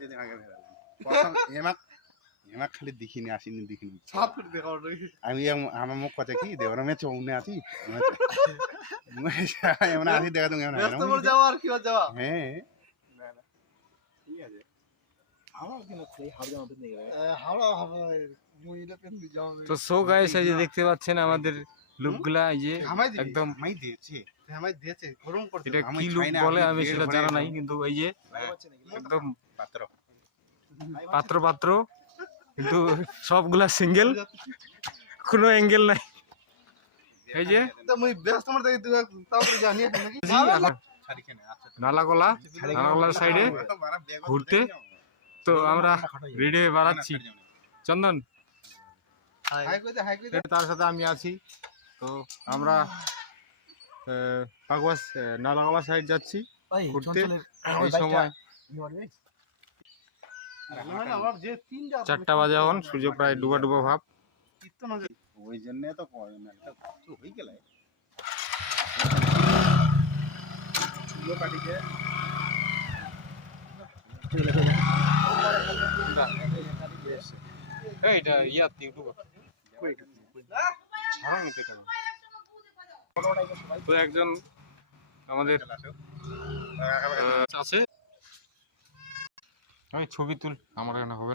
যেদিন আগে ভেড়ালাম প্রথম এমাক খালি দেখিনি আসিনি দেখিনি আমি আমার মুখ কথা কি দেওয়ার আমি চৌনে আছি এমন আসি দেখা তুমি এমন হ্যাঁ ঠিক আছে তো সো গাইস এই যে দেখতে পাচ্ছেন আমাদের লুকগুলা এই যে একদম এটা কি লুক বলে আমি সেটা জানা নাই কিন্তু এই যে একদম পাত্র পাত্র কিন্তু সবগুলা সিঙ্গেল কোনো অ্যাঙ্গেল নাই এই যে নালাগোলার সাইডে ঘুরতে তো আমরা রেডি হয়ে বাড়াচ্ছি চন্দন তার সাথে আমি আছি তো আমরা পাকুয়াস নালাগোলা সাইড যাচ্ছি ঘুরতে এই সময় 4টা বাজে এখন সূর্য প্রায় ডুবা ডুবা ভাব ওই জন্য তো হয়ে গেল এইটা ইয়াত ইউটিউব তো একজন আমাদের আছে আমি ছবি তুল আমার এখানে হবে না